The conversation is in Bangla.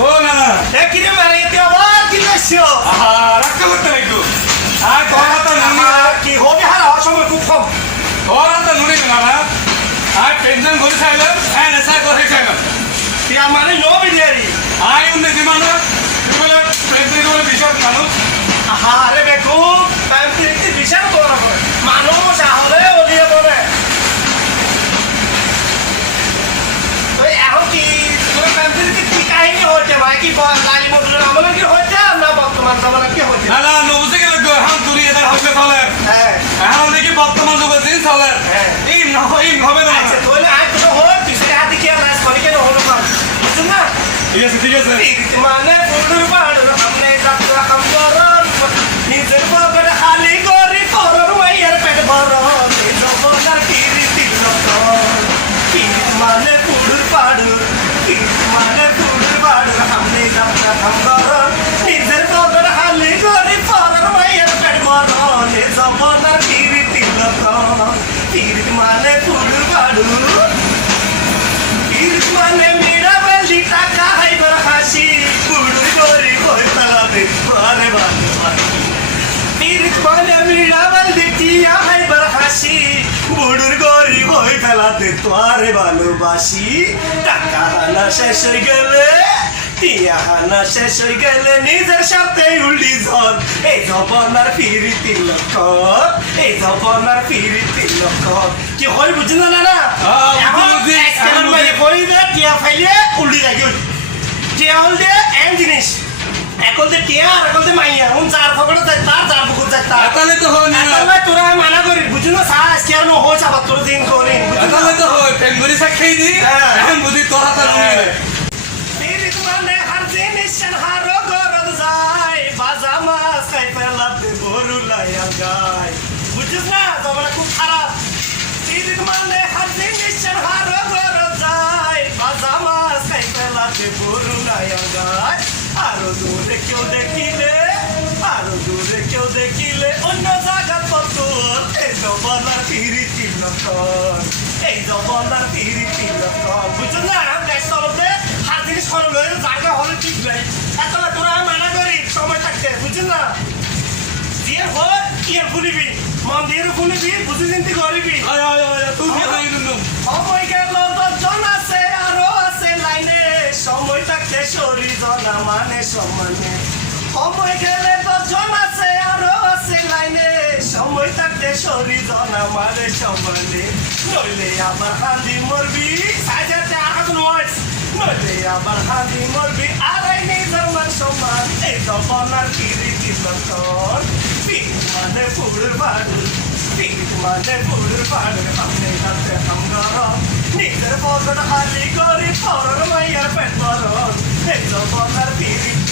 ও না না কিরে মারে এতে আবার কি করছো রাখতে করতে একটু আর তোর হাতে নুনি কি হবে হারা সময় খুব কম তোর হাতে নুনি না না আর টেনশন করে খাইলাম হ্যাঁ নেশা করে খাইলাম তুই আমারে নো বিরিয়ানি আই উন্নে দিমানো তুই বলে প্রেমপ্রীতি বলে বিষয় মানুষ আরে বেকু প্রেমপ্রীতি বিশাল বড় করে মানুষ আহলে ওলিয়ে বলে তুই এখন কি তোর প্রেমপ্রীতি কি কাহিনী হচ্ছে ভাই কি লালি মধুর আমলে কি হচ্ছে না বর্তমান জামানা কি হচ্ছে না না নবুঝে গেল গো এখন তুই এটা হইবে চলে হ্যাঁ এখন দেখি বর্তমান যুগে দিন চলে এই হবে না আচ্ছা তোলে আজ তো হল তুই সে হাতে কি লাস করে কেন হলো না বুঝছ না ঠিক আছে ঠিক আছে মানে ফুলুর বাড়ুর সামনে যাত্রা কাম করন নিজের পকেট খালি করি করন মাইয়ার পেট ভরন জবনার কিরিতি লতন মানে ফুলুর বাড়ুর মানে ফুলুর বাড়ুর সামনে যাত্রা কাম করন নিজের পকেট খালি করি করন মাইয়ার পেট ভরন জবনার কিরিতি লতন মানে ফুলুর বাড়ুর মানে মেরা বলি টাকা হাইবার হাসি পুরুষ গরি হই তালাবে আরে ভালোবাসি পীরিত মানে মেরা বলি টিয়া হাইবার হাসি পুরুষ গরি হই ফেলাতে তোরে ভালোবাসি টাকা হানা শেষ হয়ে গেলে টিয়া হানা শেষ হয়ে গেলে নিজের সাথে উল্টি ঝড় এই জবনার ফিরিতি লক্ষণ এই জবনার ফিরিতি লক্ষণ কি হয় বুঝি না না এখন কই দে টিয়া ফাইলে উল্টি লাগি টিয়া হল দে এম জিনিস একল দে টিয়া আর একল দে মাইয়া উন চার ফকড়ে যায় তার চার বুকুর যায় তার তাহলে তো হয় না তাহলে তোরা মানা করি বুঝি না সাস কি আর নো হয় সাবা তোর দিন করি তাহলে তো হয় প্রেমগুলি সাক্ষী দি এখন বুঝি তোর হাতে নুনি পীরিত মানে হার জিনিস হারো গরদ যায় বাজা মাছ খাই ফেলাতে গরু লাইয়া গায় বুঝছিস না তোমার খুব খারাপ পীরিত মানে হার জিনিস হারো গরদ যায় বাজা মাছ খাই ফেলাতে গরু লাইয়া গায় আরো দূরে কেউ দেখিলে অন্য জায়গা পতর এই জবনার পীরিতি লক্ষণ এই জবনার পীরিতি লক্ষণ বুঝছিস না দেশ চলতে হার জিনিস খরচ হয়ে জায়গা হলে ঠিক নাই এত তোরা মানা করি সময় থাকতে বুঝছিস না দিয়ে হল ইয়ে খুলিবি মন দিয়ে খুলিবি বুঝি চিন্তি করিবি সময় গেল দশজন আছে আরো আছে লাইনে সময় থাকতে শরীর জনা মানে সমানে সময় গেলে দশজন আছে আরো আছে লাইনে সময় থাকতে শরীর জনা মানে সমানে নইলে আবার হাঁদি মরবি সাইজাতে আঘাত নয় নইলে আবার হাঁদি মরবি আড়াই নিজের মান সমান এই জবনার কিরিতি লক্ষণ মানে ফুলের বাড়ুর মানে ফুলের বাড়ুর সামনে যাতে হামগরম নিজের পকেট খালি করি পরের মাইয়ার পেট ভরন এই জবনার কিরিতি